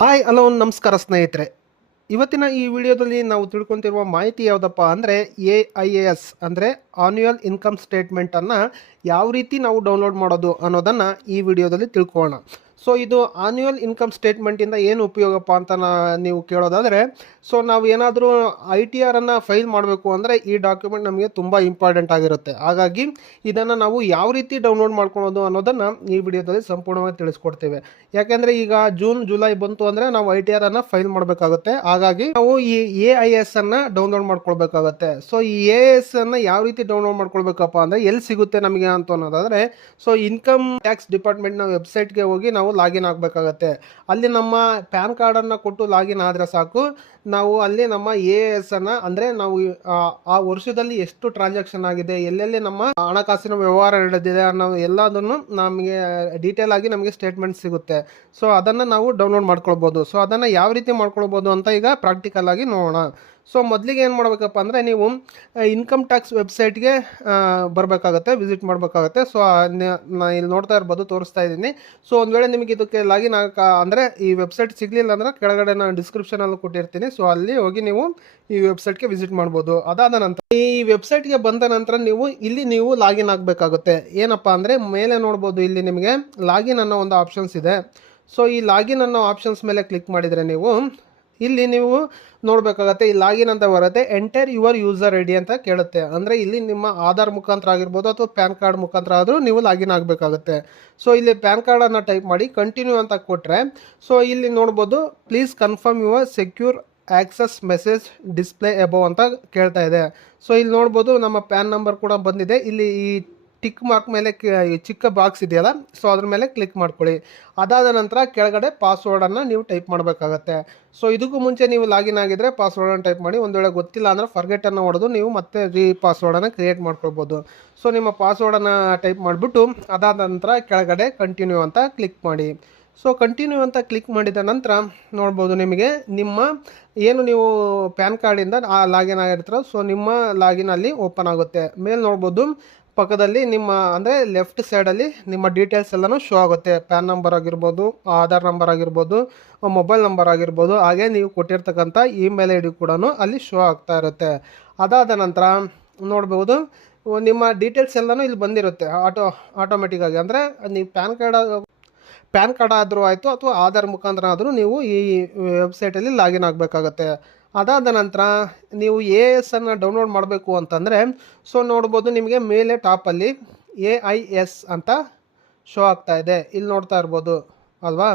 Hi, hello, ನಮಸ್ಕಾರ ಸ್ನೇಹಿತರೆ. ಇವತ್ತಿನ ಈ ವಿಡಿಯೋದಲ್ಲಿ ನಾವು ತಿಳ್ಕೊತಿರುವ ಮಾಹಿತಿ ಯಾವುದಪ್ಪ ಅಂದರೆ ಎ ಐ ಎ ಎಸ್ ಅಂದರೆ ಆನ್ಯುಯಲ್ ಇನ್ಕಮ್ ಸ್ಟೇಟ್ಮೆಂಟನ್ನು ಯಾವ ರೀತಿ ನಾವು ಡೌನ್ಲೋಡ್ ಮಾಡೋದು ಅನ್ನೋದನ್ನು ಈ ವಿಡಿಯೋದಲ್ಲಿ ತಿಳ್ಕೊಳ್ಳೋಣ. ಸೊ ಇದು ಆನ್ಯುವಲ್ ಇನ್ಕಮ್ ಸ್ಟೇಟ್ಮೆಂಟಿಂದ ಏನು ಉಪಯೋಗಪ್ಪ ಅಂತ ನೀವು ಕೇಳೋದಾದರೆ ಸೊ ನಾವು ಏನಾದರೂ ಐ ಟಿ ಆರನ್ನು ಫೈಲ್ ಮಾಡಬೇಕು ಅಂದರೆ ಈ ಡಾಕ್ಯುಮೆಂಟ್ ನಮಗೆ ತುಂಬ ಇಂಪಾರ್ಟೆಂಟ್ ಆಗಿರುತ್ತೆ. ಹಾಗಾಗಿ ಇದನ್ನು ನಾವು ಯಾವ ರೀತಿ ಡೌನ್ಲೋಡ್ ಮಾಡ್ಕೊಳೋದು ಅನ್ನೋದನ್ನು ಈ ವಿಡಿಯೋದಲ್ಲಿ ಸಂಪೂರ್ಣವಾಗಿ ತಿಳಿಸ್ಕೊಡ್ತೇವೆ. ಯಾಕೆಂದರೆ ಈಗ ಜೂನ್ ಜುಲೈ ಬಂತು ಅಂದರೆ ನಾವು ಐ ಟಿ ಆರನ್ನು ಫೈಲ್ ಮಾಡಬೇಕಾಗುತ್ತೆ. ಹಾಗಾಗಿ ನಾವು ಈ ಎ ಐ ಎಸ್ ಅನ್ನು ಡೌನ್ಲೋಡ್ ಮಾಡ್ಕೊಳ್ಬೇಕಾಗತ್ತೆ. ಸೊ ಈ ಎ ಎಸ್ ಅನ್ನು ಯಾವ ರೀತಿ ಡೌನ್ಲೋಡ್ ಮಾಡ್ಕೊಳ್ಬೇಕಪ್ಪ ಅಂದರೆ ಎಲ್ಲಿ ಸಿಗುತ್ತೆ ನಮಗೆ ಅಂತ ಅನ್ನೋದಾದರೆ ಸೊ ಇನ್ಕಮ್ ಟ್ಯಾಕ್ಸ್ ಡಿಪಾರ್ಟ್ಮೆಂಟ್ನ ವೆಬ್ಸೈಟ್ಗೆ ಹೋಗಿ ನಾವು ಲಾಗಿನ್ ಆಗಬೇಕಾಗತ್ತೆ. ಅಲ್ಲಿ ನಮ್ಮ ಪ್ಯಾನ್ ಕಾರ್ಡನ್ನು ಕೊಟ್ಟು ಲಾಗಿನ್ ಆದರೆ ಸಾಕು. ನಾವು ಅಲ್ಲಿ ನಮ್ಮ ಎ ಎಸ್ ಅನ್ನು, ಅಂದ್ರೆ ನಾವು ಆ- ವರ್ಷದಲ್ಲಿ ಎಷ್ಟು ಟ್ರಾನ್ಸಾಕ್ಷನ್ ಆಗಿದೆ, ಎಲ್ಲೆಲ್ಲಿ ನಮ್ಮ ಹಣಕಾಸಿನ ವ್ಯವಹಾರ ನಡೆದಿದೆ ಅನ್ನೋ ಎಲ್ಲದನ್ನು ನಮಗೆ ಡೀಟೇಲ್ ಆಗಿ ನಮಗೆ ಸ್ಟೇಟ್ಮೆಂಟ್ ಸಿಗುತ್ತೆ. ಸೊ ಅದನ್ನು ನಾವು ಡೌನ್ಲೋಡ್ ಮಾಡ್ಕೊಳ್ಬೋದು. ಸೊ ಅದನ್ನು ಯಾವ ರೀತಿ ಮಾಡ್ಕೊಳ್ಬೋದು ಅಂತ ಈಗ ಪ್ರಾಕ್ಟಿಕಲ್ ಆಗಿ ನೋಡೋಣ. ಸೊ ಮೊದಲಿಗೆ ಏನು ಮಾಡಬೇಕಪ್ಪ ಅಂದರೆ ನೀವು ಇನ್ಕಮ್ ಟ್ಯಾಕ್ಸ್ ವೆಬ್ಸೈಟ್ಗೆ ಬರಬೇಕಾಗತ್ತೆ ವಿಸಿಟ್ ಮಾಡಬೇಕಾಗತ್ತೆ. ಸೊ ನಾನು ಇಲ್ಲಿ ನೋಡ್ತಾ ಇರ್ಬೋದು, ತೋರಿಸ್ತಾ ಇದ್ದೀನಿ. ಸೊ ಒಂದು ವೇಳೆ ನಿಮಗೆ ಇದಕ್ಕೆ ಲಾಗಿನ್ ಆಗ ಅಂದರೆ ಈ ವೆಬ್ಸೈಟ್ ಸಿಗಲಿಲ್ಲ ಅಂದರೆ ಕೆಳಗಡೆ ನಾನು ಡಿಸ್ಕ್ರಿಪ್ಷನಲ್ಲಿ ಕೊಟ್ಟಿರ್ತೀನಿ. ಸೊ ಅಲ್ಲಿ ಹೋಗಿ ನೀವು ಈ ವೆಬ್ಸೈಟ್ಗೆ ವಿಸಿಟ್ ಮಾಡ್ಬೋದು. ಅದಾದ ನಂತರ ಈ ವೆಬ್ಸೈಟ್ಗೆ ಬಂದ ನಂತರ ನೀವು ಇಲ್ಲಿ ನೀವು ಲಾಗಿನ್ ಆಗಬೇಕಾಗುತ್ತೆ. ಏನಪ್ಪ ಅಂದರೆ ಮೇಲೆ ನೋಡ್ಬೋದು ಇಲ್ಲಿ ನಿಮಗೆ ಲಾಗಿನ್ ಅನ್ನೋ ಒಂದು ಆಪ್ಷನ್ಸ್ ಇದೆ. ಸೊ ಈ ಲಾಗಿನ್ ಅನ್ನೋ ಆಪ್ಷನ್ಸ್ ಮೇಲೆ ಕ್ಲಿಕ್ ಮಾಡಿದರೆ ನೀವು ಇಲ್ಲಿ ನೀವು ನೋಡಬೇಕಾಗತ್ತೆ, ಈ ಲಾಗಿನ್ ಅಂತ ಬರುತ್ತೆ enter your user I D ಅಂತ ಕೇಳುತ್ತೆ. ಅಂದರೆ ಇಲ್ಲಿ ನಿಮ್ಮ ಆಧಾರ್ ಮುಖಾಂತರ ಆಗಿರ್ಬೋದು ಅಥವಾ ಪ್ಯಾನ್ ಕಾರ್ಡ್ ಮುಖಾಂತರ ಆದರೂ ನೀವು ಲಾಗಿನ್ ಆಗಬೇಕಾಗುತ್ತೆ. ಸೊ ಇಲ್ಲಿ ಪ್ಯಾನ್ ಕಾರ್ಡನ್ನು ಟೈಪ್ ಮಾಡಿ ಕಂಟಿನ್ಯೂ ಅಂತ ಕೊಟ್ಟರೆ ಸೊ ಇಲ್ಲಿ ನೋಡ್ಬೋದು please confirm your secure access message display above ಅಂತ ಕೇಳ್ತಾ ಇದೆ. ಸೊ ಇಲ್ಲಿ ನೋಡ್ಬೋದು ನಮ್ಮ ಪ್ಯಾನ್ ನಂಬರ್ ಕೂಡ ಬಂದಿದೆ. ಇಲ್ಲಿ ಈ ಟಿಕ್ ಮಾರ್ಕ್ ಮೇಲೆ ಚಿಕ್ಕ ಬಾಕ್ಸ್ ಇದೆಯಲ್ಲ ಸೊ ಅದ್ರ ಮೇಲೆ ಕ್ಲಿಕ್ ಮಾಡ್ಕೊಳ್ಳಿ. ಅದಾದ ನಂತರ ಕೆಳಗಡೆ ಪಾಸ್ವರ್ಡನ್ನು ನೀವು ಟೈಪ್ ಮಾಡಬೇಕಾಗತ್ತೆ. ಸೊ ಇದಕ್ಕೂ ಮುಂಚೆ ನೀವು ಲಾಗಿನ್ ಆಗಿದ್ರೆ ಪಾಸ್ವರ್ಡನ್ನು ಟೈಪ್ ಮಾಡಿ ಒಂದು ವೇಳೆ ಗೊತ್ತಿಲ್ಲ ಅಂದರೆ ಫರ್ಗೆಟನ್ನು ಹೊಡೆದು ನೀವು ಮತ್ತೆ ರೀ ಪಾಸ್ವರ್ಡನ್ನು ಕ್ರಿಯೇಟ್ ಮಾಡ್ಕೊಳ್ಬೋದು. ಸೊ ನಿಮ್ಮ ಪಾಸ್ವರ್ಡನ್ನು ಟೈಪ್ ಮಾಡಿಬಿಟ್ಟು ಅದಾದ ನಂತರ ಕೆಳಗಡೆ ಕಂಟಿನ್ಯೂ ಅಂತ ಕ್ಲಿಕ್ ಮಾಡಿ. ಸೊ ಕಂಟಿನ್ಯೂ ಅಂತ ಕ್ಲಿಕ್ ಮಾಡಿದ ನಂತರ ನೋಡ್ಬೋದು ನಿಮಗೆ ನಿಮ್ಮ ಏನು ನೀವು ಪ್ಯಾನ್ ಕಾರ್ಡಿಂದ ಆ ಲಾಗಿನ್ ಆಗಿರ್ತೀರ ಸೊ ನಿಮ್ಮ ಲಾಗಿನ್ ಅಲ್ಲಿ ಓಪನ್ ಆಗುತ್ತೆ. ಮೇಲೆ ನೋಡ್ಬೋದು, ಪಕ್ಕದಲ್ಲಿ ನಿಮ್ಮ ಅಂದರೆ ಲೆಫ್ಟ್ ಸೈಡಲ್ಲಿ ನಿಮ್ಮ ಡೀಟೇಲ್ಸ್ ಎಲ್ಲನೂ ಶೋ ಆಗುತ್ತೆ. ಪ್ಯಾನ್ ನಂಬರ್ ಆಗಿರ್ಬೋದು, ಆಧಾರ್ ನಂಬರ್ ಆಗಿರ್ಬೋದು ಮೊಬೈಲ್ ನಂಬರ್ ಆಗಿರ್ಬೋದು, ಹಾಗೆ ನೀವು ಕೊಟ್ಟಿರ್ತಕ್ಕಂಥ ಇಮೇಲ್ ಐ ಡಿ ಕೂಡ ಅಲ್ಲಿ ಶೋ ಆಗ್ತಾ ಇರುತ್ತೆ. ಅದಾದ ನಂತರ ನೋಡ್ಬೋದು, ನಿಮ್ಮ ಡೀಟೇಲ್ಸ್ ಎಲ್ಲನೂ ಇಲ್ಲಿ ಬಂದಿರುತ್ತೆ. ಆಟೋ ಆಟೋಮೆಟಿಕ್ಕಾಗಿ ಅಂದರೆ ನೀವು ಪ್ಯಾನ್ ಕಾರ್ಡ್ ಪ್ಯಾನ್ ಕಾರ್ಡ್ ಆದರೂ ಆಯಿತು ಅಥವಾ ಆಧಾರ್ ಮುಖಾಂತರ ಆದರೂ ನೀವು ಈ ವೆಬ್ಸೈಟಲ್ಲಿ ಲಾಗಿನ್ ಆಗಬೇಕಾಗತ್ತೆ. ಅದಾದ ನಂತರ ನೀವು ಎ ಎಸ್ ಅನ್ನು ಡೌನ್ಲೋಡ್ ಮಾಡಬೇಕು ಅಂತಂದರೆ ಸೊ ನೋಡ್ಬೋದು ನಿಮಗೆ ಮೇಲೆ ಟಾಪಲ್ಲಿ ಎ ಐ ಎಸ್ ಅಂತ ಶೋ ಆಗ್ತಾ ಇದೆ. ಇಲ್ಲಿ ನೋಡ್ತಾ ಇರ್ಬೋದು ಅಲ್ವಾ?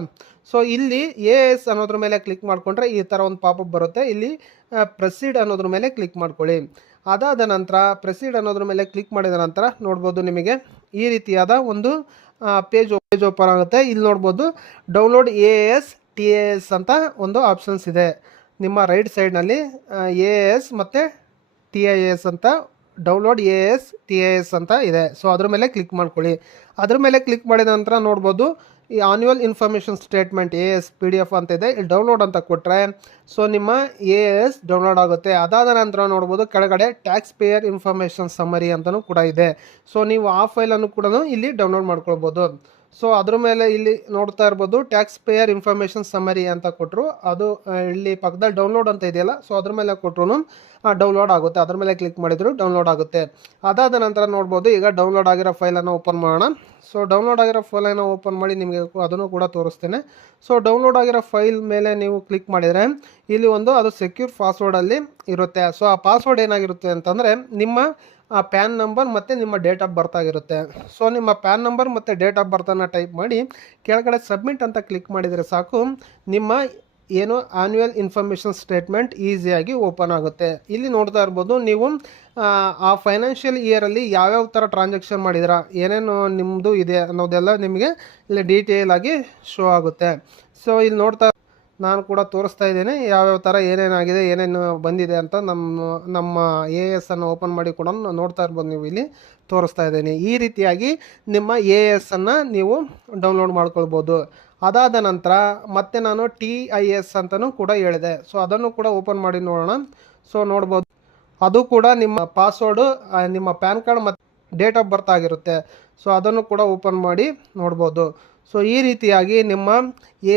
ಸೊ ಇಲ್ಲಿ ಎ ಎಸ್ ಅನ್ನೋದ್ರ ಮೇಲೆ ಕ್ಲಿಕ್ ಮಾಡಿಕೊಂಡ್ರೆ ಈ ಥರ ಒಂದು ಪಾಪಪ್ ಬರುತ್ತೆ. ಇಲ್ಲಿ ಪ್ರೊಸೀಡ್ ಅನ್ನೋದ್ರ ಮೇಲೆ ಕ್ಲಿಕ್ ಮಾಡ್ಕೊಳ್ಳಿ. ಅದಾದ ನಂತರ ಪ್ರೊಸೀಡ್ ಅನ್ನೋದ್ರ ಮೇಲೆ ಕ್ಲಿಕ್ ಮಾಡಿದ ನಂತರ ನೋಡ್ಬೋದು ನಿಮಗೆ ಈ ರೀತಿಯಾದ ಒಂದು ಪೇಜ್ ಪೇಜ್ ಓಪನ್ ಆಗುತ್ತೆ. ಇಲ್ಲಿ ನೋಡ್ಬೋದು download A S T A S ಅಂತ ಒಂದು ಆಪ್ಷನ್ಸ್ ಇದೆ. ನಿಮ್ಮ ರೈಟ್ ಸೈಡ್ನಲ್ಲಿ ಎ ಎಸ್ ಮತ್ತು ಟಿ ಐ ಎಸ್ ಅಂತ download A S T A S ಅಂತ ಇದೆ. ಸೊ ಅದ್ರ ಮೇಲೆ ಕ್ಲಿಕ್ ಮಾಡ್ಕೊಳ್ಳಿ. ಅದ್ರ ಮೇಲೆ ಕ್ಲಿಕ್ ಮಾಡಿದ ನಂತರ ನೋಡ್ಬೋದು ಈ annual information statement A S P D F ಅಂತ ಇದೆ. ಇಲ್ಲಿ ಡೌನ್ಲೋಡ್ ಅಂತ ಕೊಟ್ಟರೆ ಸೊ ನಿಮ್ಮ ಎ ಎಸ್ ಡೌನ್ಲೋಡ್ ಆಗುತ್ತೆ. ಅದಾದ ನಂತರ ನೋಡ್ಬೋದು, ಕೆಳಗಡೆ ಟ್ಯಾಕ್ಸ್ ಪೇಯರ್ ಇನ್ಫಾರ್ಮೇಷನ್ ಸಮರಿ ಅಂತಲೂ ಕೂಡ ಇದೆ. ಸೊ ನೀವು ಆ ಫೈಲನ್ನು ಕೂಡ ಇಲ್ಲಿ ಡೌನ್ಲೋಡ್ ಮಾಡ್ಕೊಳ್ಬೋದು. ಸೊ ಅದ್ರ ಮೇಲೆ ಇಲ್ಲಿ ನೋಡ್ತಾ ಇರ್ಬೋದು ಟ್ಯಾಕ್ಸ್ ಪೇಯರ್ ಇನ್ಫಾರ್ಮೇಶನ್ ಸಮರಿ ಅಂತ ಕೊಟ್ಟರು ಅದು ಇಲ್ಲಿ ಪಕ್ಕದಲ್ಲಿ ಡೌನ್ಲೋಡ್ ಅಂತ ಇದೆಯಲ್ಲ ಸೊ ಅದ್ರ ಮೇಲೆ ಕೊಟ್ಟರು ಡೌನ್ಲೋಡ್ ಆಗುತ್ತೆ. ಅದ್ರ ಮೇಲೆ ಕ್ಲಿಕ್ ಮಾಡಿದ್ರು ಡೌನ್ಲೋಡ್ ಆಗುತ್ತೆ. ಅದಾದ ನಂತರ ನೋಡ್ಬೋದು, ಈಗ ಡೌನ್ಲೋಡ್ ಆಗಿರೋ ಫೈಲನ್ನು ಓಪನ್ ಮಾಡೋಣ. ಸೊ ಡೌನ್ಲೋಡ್ ಆಗಿರೋ ಫೈಲನ್ನು ಓಪನ್ ಮಾಡಿ ನಿಮಗೆ ಅದನ್ನು ಕೂಡ ತೋರಿಸ್ತೇನೆ. ಸೊ ಡೌನ್ಲೋಡ್ ಆಗಿರೋ ಫೈಲ್ ಮೇಲೆ ನೀವು ಕ್ಲಿಕ್ ಮಾಡಿದರೆ, ಇಲ್ಲಿ ಒಂದು ಅದು ಸೆಕ್ಯೂರ್ ಪಾಸ್ವರ್ಡಲ್ಲಿ ಇರುತ್ತೆ. ಸೊ ಆ ಪಾಸ್ವರ್ಡ್ ಏನಾಗಿರುತ್ತೆ ಅಂತಂದರೆ, ನಿಮ್ಮ ಆ ಪ್ಯಾನ್ ನಂಬರ್ ಮತ್ತು ನಿಮ್ಮ ಡೇಟ್ ಆಫ್ ಬರ್ತ್ ಆಗಿರುತ್ತೆ. ಸೊ ನಿಮ್ಮ ಪ್ಯಾನ್ ನಂಬರ್ ಮತ್ತು ಡೇಟ್ ಆಫ್ ಬರ್ತನ್ನು ಟೈಪ್ ಮಾಡಿ ಕೆಳಗಡೆ ಸಬ್ಮಿಟ್ ಅಂತ ಕ್ಲಿಕ್ ಮಾಡಿದರೆ ಸಾಕು. ನಿಮ್ಮ ಏನು ಆನ್ಯುವಲ್ ಇನ್ಫಾರ್ಮೇಷನ್ ಸ್ಟೇಟ್ಮೆಂಟ್ ಈಸಿಯಾಗಿ ಓಪನ್ ಆಗುತ್ತೆ. ಇಲ್ಲಿ ನೋಡ್ತಾ ಇರ್ಬೋದು ನೀವು ಆ, ಆ ಫೈನಾನ್ಷಿಯಲ್ ಇಯರಲ್ಲಿ ಯಾವ್ಯಾವ ಥರ ಟ್ರಾನ್ಸಾಕ್ಷನ್ ಮಾಡಿದಿರಾ ಏನೇನು ನಿಮ್ಮದು ಇದೆ ಅನ್ನೋದೆಲ್ಲ ನಿಮಗೆ ಇಲ್ಲಿ ಡೀಟೇಲ್ ಆಗಿ ಶೋ ಆಗುತ್ತೆ. ಸೊ ಇಲ್ಲಿ ನೋಡ್ತಾ ನಾನು ಕೂಡ ತೋರಿಸ್ತಾ ಇದ್ದೇನೆ, ಯಾವ್ಯಾವ ಥರ ಏನೇನಾಗಿದೆ, ಏನೇನು ಬಂದಿದೆ ಅಂತ ನಮ್ಮ ನಮ್ಮ ಎ ಎಸ್ ಅನ್ನು ಓಪನ್ ಮಾಡಿ ಕೂಡ ನೋಡ್ತಾ ಇರ್ಬೋದು ನೀವು ಇಲ್ಲಿ ತೋರಿಸ್ತಾ ಇದ್ದೀನಿ. ಈ ರೀತಿಯಾಗಿ ನಿಮ್ಮ ಎ ಎಸ್ ಅನ್ನು ನೀವು ಡೌನ್ಲೋಡ್ ಮಾಡ್ಕೊಳ್ಬೋದು. ಅದಾದ ನಂತರ ಮತ್ತೆ ನಾನು ಟಿ ಐ ಎಸ್ ಅಂತಲೂ ಕೂಡ ಹೇಳಿದೆ. ಸೊ ಅದನ್ನು ಕೂಡ ಓಪನ್ ಮಾಡಿ ನೋಡೋಣ. ಸೊ ನೋಡ್ಬೋದು. ಅದು ಕೂಡ ನಿಮ್ಮ ಪಾಸ್ವರ್ಡು ನಿಮ್ಮ ಪ್ಯಾನ್ ಕಾರ್ಡ್ ಮತ್ತು ಡೇಟ್ ಆಫ್ ಬರ್ತ್ ಆಗಿರುತ್ತೆ. ಸೊ ಅದನ್ನು ಕೂಡ ಓಪನ್ ಮಾಡಿ ನೋಡ್ಬೋದು. ಸೊ ಈ ರೀತಿಯಾಗಿ ನಿಮ್ಮ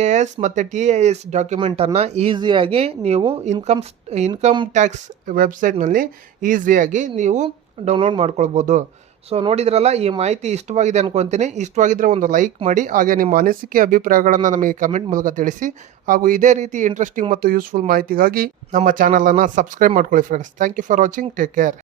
ಎ ಎಸ್ ಮತ್ತು ಟಿ ಎ ಎಸ್ ಡಾಕ್ಯುಮೆಂಟನ್ನು ಈಸಿಯಾಗಿ ನೀವು ಇನ್ಕಮ್ ಇನ್ಕಮ್ ಟ್ಯಾಕ್ಸ್ ವೆಬ್ಸೈಟ್ನಲ್ಲಿ ಈಸಿಯಾಗಿ ನೀವು ಡೌನ್ಲೋಡ್ ಮಾಡ್ಕೊಳ್ಬೋದು. ಸೊ ನೋಡಿದ್ರಲ್ಲ, ಈ ಮಾಹಿತಿ ಇಷ್ಟವಾಗಿದೆ ಅನ್ಕೊತೀನಿ. ಇಷ್ಟವಾಗಿದ್ದರೆ ಒಂದು ಲೈಕ್ ಮಾಡಿ, ಹಾಗೆ ನಿಮ್ಮ ಅನಿಸಿಕೆ, ಅಭಿಪ್ರಾಯಗಳನ್ನು ನಮಗೆ ಕಮೆಂಟ್ ಮೂಲಕ ತಿಳಿಸಿ. ಹಾಗೂ ಇದೇ ರೀತಿ ಇಂಟ್ರೆಸ್ಟಿಂಗ್ ಮತ್ತು ಯೂಸ್ಫುಲ್ ಮಾಹಿತಿಗಾಗಿ ನಮ್ಮ ಚಾನಲನ್ನು ಸಬ್ಸ್ಕ್ರೈಬ್ ಮಾಡ್ಕೊಳ್ಳಿ friends thank you for watching take care